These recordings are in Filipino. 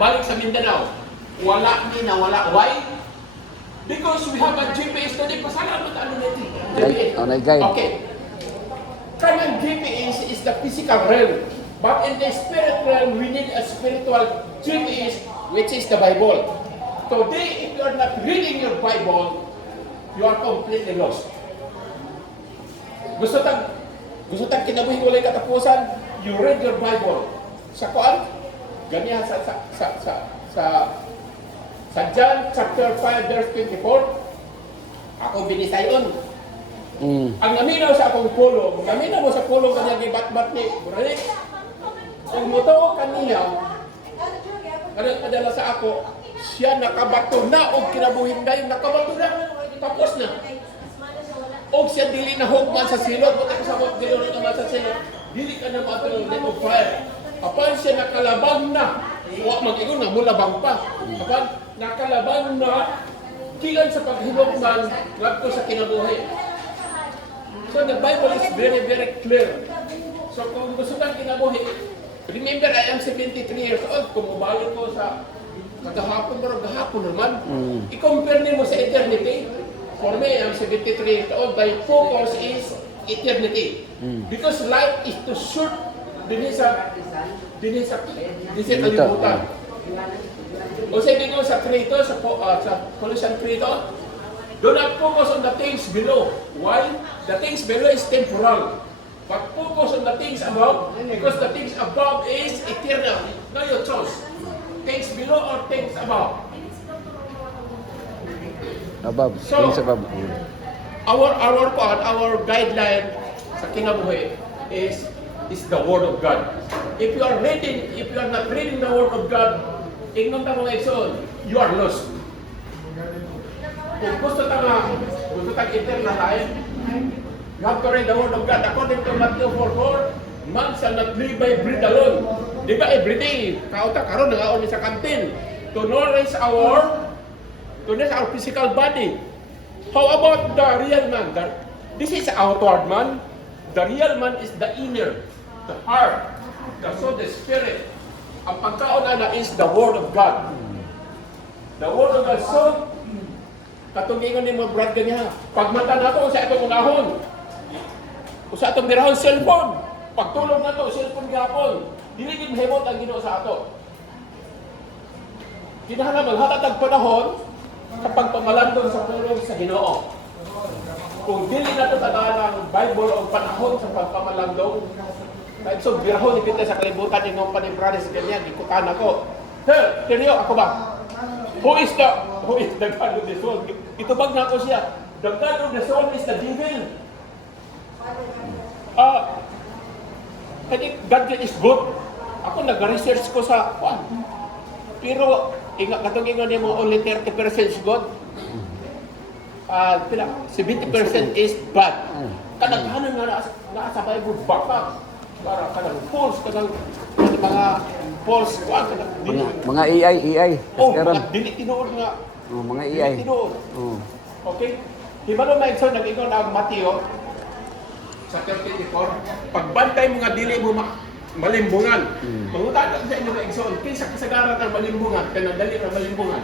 Balik sa Mindanao, wala ni nawala. Why? Because we have a GPS today. Pasalamat ano natin. GPS. Okay. Kanang GPS is the physical realm. But in the spirit realm, we need a spiritual GPS, which is the Bible. Today, if you are not reading your Bible, you are completely lost. Gusto tang kinabuhi walay katapusan, you read your Bible. Sa kuan, ganiya sa John chapter 5 verse 24, ako binisayon. Ang naminaw sa akong pulong, naminaw mo sa pulong kanya gibat-bat ni Buranik. Ang moto kaniya, kadala sa ako, siya nakabato na o kinabuhin dayon nakabato na. Tapos na. O siya dili na hugman sa silot, buti ko sa mga dili naman sa silot. Dili ka na matulog na o fire. Apan siya nakalabang na. Huwag mag-ingon na, mulabang pa. Apan nakalabang na, kilan sa paghilogman, ngadto sa kinabuhi. So the Bible is very, very clear. So kung gusto kang kinabuhi, remember I am 73 years old, kung mabalik ko sa gahapon, pero gahapon naman, i-compare mo sa eternity. For me, I'm 73 years old, my focus is eternity. Because life is too short din sa kalibutan. O sabi ko sa Credo, sa Colossians Credo, do not focus on the things below. Why? The things below is temporal. But focus on the things above, because the things above is eternal. Now your choice. Things below or things above? Above. So, things above. our guideline sa kinabuhi is the Word of God. If you are not reading the Word of God, ingnon ta mga igsoon, you are lost. Kung gusto tang eternal life, you have to read the Word of God. According to Matthew 4:4, man shall not live by bread alone. Di ba every day, kauta karon nangaon sa kantin to nourish our physical body. How about the real man? This is outward man. The real man is the inner, the heart, the soul, the spirit. Ang pagkaon na is the Word of God. The Word of God. So, katungingan ni mo Brad ganiha. Pagmata na to sa itong unahon. O sa itong birahon cellphone. Pagtulog na to, cellphone gihapon. Dili gid mahimot ang Ginoo sa ato. Kinahanglan maghatag panahon kapag pamalandong sa pulong sa Ginoo. Kung dili na ito tadaan ng Bible o panahon sa pagpamalandong, kahit so birahon ipinta sa kalibutan yung panimbrades ganyan, ikutan ako. Hey, Teryo, ako ba? Who is the God of this world? Itubag na ako siya. The God of this world is the devil. God is good. Ako nag-research ko sa pero katong ingon mo only 30% is good. 70% is bad. Kadaghanan nga naa sa Bible baka para kanang false mga false mga AI. Dili tinuod nga. Mga AI. Okay? Hibalo may igsoon nag-ingon ang Mateo sa 34, pagbantay mo nga dili mo malimbungan. Mangutan sa inyo na igsoon, kinsa kasagaran ng malimbungan, kanang dali ng malimbungan.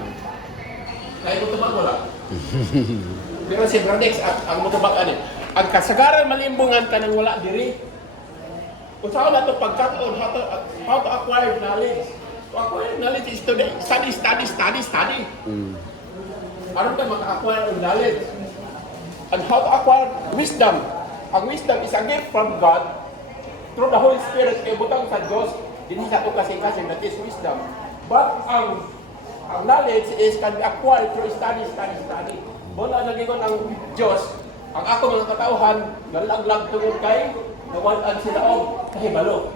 Kaya mo tubag wala. Pero si Bradex ang mutubag ani. Ang kasagaran malimbungan kanang wala diri. Kung saan na ito pagkataon, how to acquire knowledge. To acquire knowledge is to study. Ano ka maka-acquire ng knowledge? And how to acquire wisdom. Ang wisdom is a gift from God through the Holy Spirit. Kaya butang sa Diyos, hindi sa ito kasing-kasing, that is wisdom. But ang knowledge is can be acquired through study. Wala nagingon ang Diyos, ang ako mga katauhan, nalaglag tungod kay nawalan sila og kahibalo.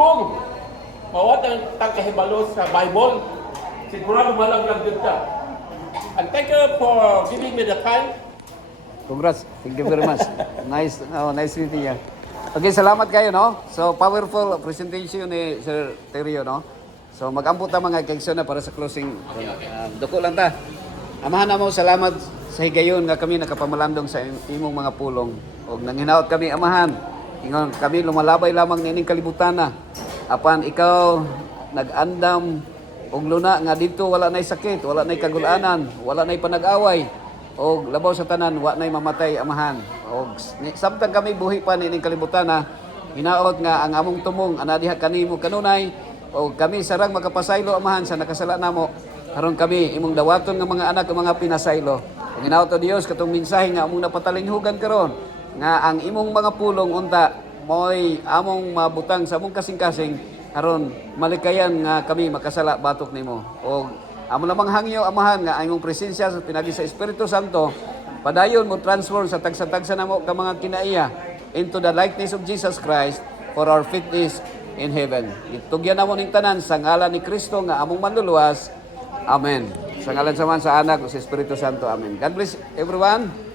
Kung mawatan tang kahibalo sa Bible, sigurado malaglag din ka. And thank you for giving me the time. Congrats. Thank you very much. Nice meeting you. Okay, salamat kayo, no? So, powerful presentation ni Sir Teryo, no? So, mag-amput na mga kegso na para sa closing. Duko lang ta. Amahan na mo, salamat sa higayon nga kami nakapamalandong sa imong mga pulong. O nanghinaot kami, amahan. Ingon kami lumalabay lamang nining kalibutan na. Apan ikaw nag-andam og luna nga dito wala nay sakit, wala nay kagulanan, wala nay panag-away, og labaw sa tanan wa nay mamatay amahan. Og samtang kami buhi pa nining kalibutan na hinaot nga ang among tumong ana diha kanimo kanunay, og kami sarang makapasaylo amahan sa nakasala namo. Karon kami imong dawaton nga mga anak nga mga pinasaylo. Ang hinaot o Dios katong mensahe nga among napatalinghugan karon nga ang imong mga pulong unta mo'y among mabutang sa among kasing-kasing aron malikayan nga kami makasala batok nimo. O amo namang hangyo amahan nga ang imong presensya sa pinagi sa Espiritu Santo padayon mo transform sa tagsa-tagsa namo ka mga kinaiya into the likeness of Jesus Christ for our fitness in heaven. Itugyan namo ning tanan sa ngalan ni Kristo nga among manluluwas. Amen. Sa ngalan sa Man, sa Anak, sa Espiritu Santo. Amen. God bless everyone.